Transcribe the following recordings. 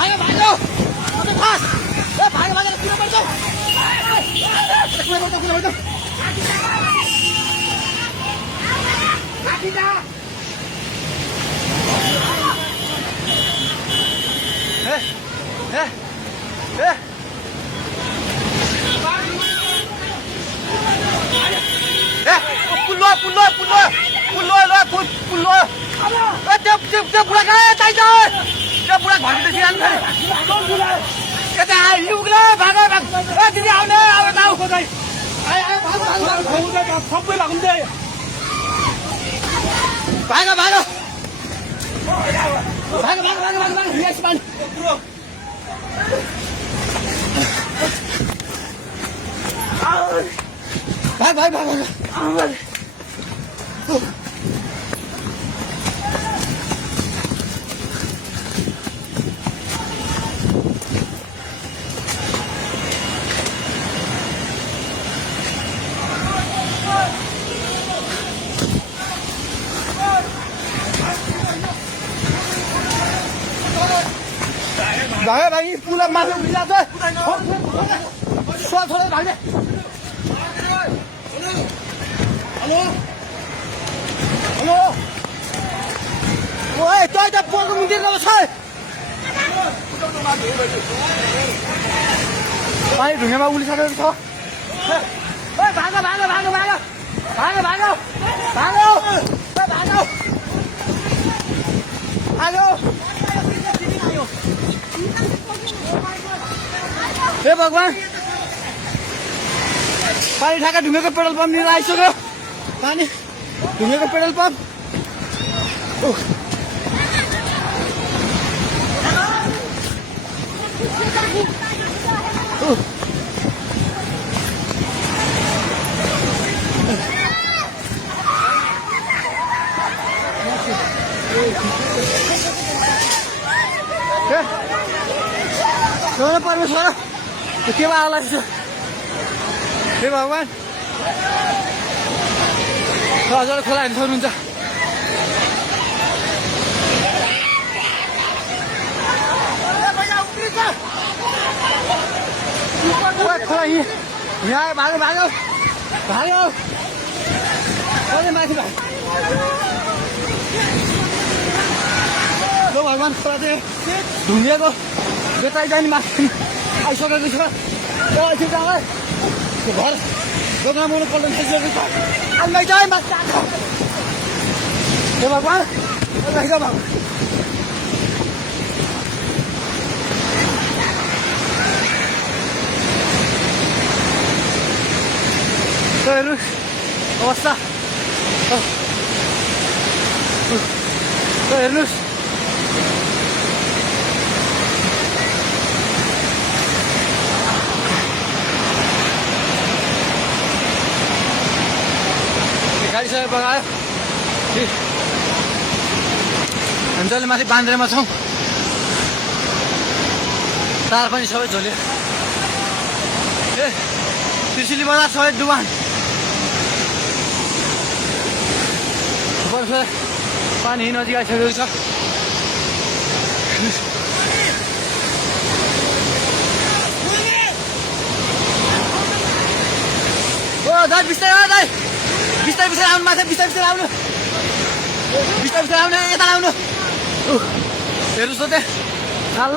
भाग्यो भाग्यो फास ए भाग्यो भाग्यो किन पर्छौ कुन पर्छ काटिदा ए ए ए पुल्लो पुल्लो पुल्लो पुल्लो ल पुल्लो ए त्यो बुढा कहाँ ताइ छ त्यो बुढा घरको सिरान गरे यता युगले भागो भाग ए दिदी आउने अब गाउँ खोजाइ आइ आइ भाग भाग खोज्दै सबै भाग्दै भागो भागो भागो भागो भागो भागो भागो यस मान भाग भाग भाग भाग भागे भागी पुला माथि उभिला छ छोडे भाग्ने हेलो हेलो ओए तै त पोको मुन्तिर गएको छ पानी ढुङ्गामा उलिसकेको छ ओए भागो भागो भागो भागो भागो भागो भागो भागो भागो हे भगवान पानी ठाका ढुङ्गेको पेट्रोल पम्प लिएर आइसक्यो पानी ढुङ्गेको पेट्रोल पम्प परमेश्वर के आला हे भगवान हजुर खोला हेर्नु सक्नुहुन्छ खोला यहाँ भागो भागो भागो माथि भागो भगवान खोला चाहिँ ढुङ्गेको बेताइ जाने माथि आइसकेको छ त्यो घर दोकान बनाउनु पर्ने थालिसकेको छ आउँदै जाए माथि हे भगवान भगवान हेर्नु अवस्था हेर्नुहोस् गाडी सबै बगायो हामी जसले माथि बान्द्रेमा छौँ तार पनि सबै झोल्यो ए त्रिशुली बजार सबै डुबान पानी नजिक आइसकेको छ ओ दाइ बिस्तारै दाइ बिस्तारै बिस्तारै आउनु माथि बिस्तारै बिस्तारै आउनु बिस्तारै बिस्तारै आउनु यता आउनु हेर्नुहोस् त त्यहाँ ल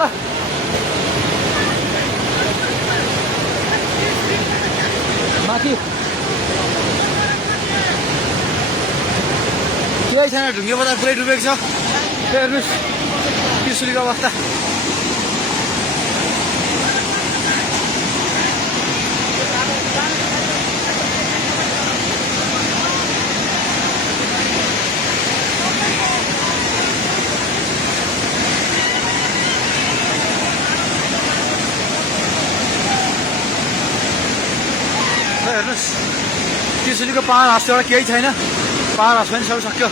माथि केही छैन ढुङ्गे बजार पुरै डुबेको छ हेर्नुहोस् त्रिशुलीको अवस्था हेर्नुहोस् त्रिशुलीको पाहाड हास एउटा केही छैन पाहाड हास पनि सबै सक्यो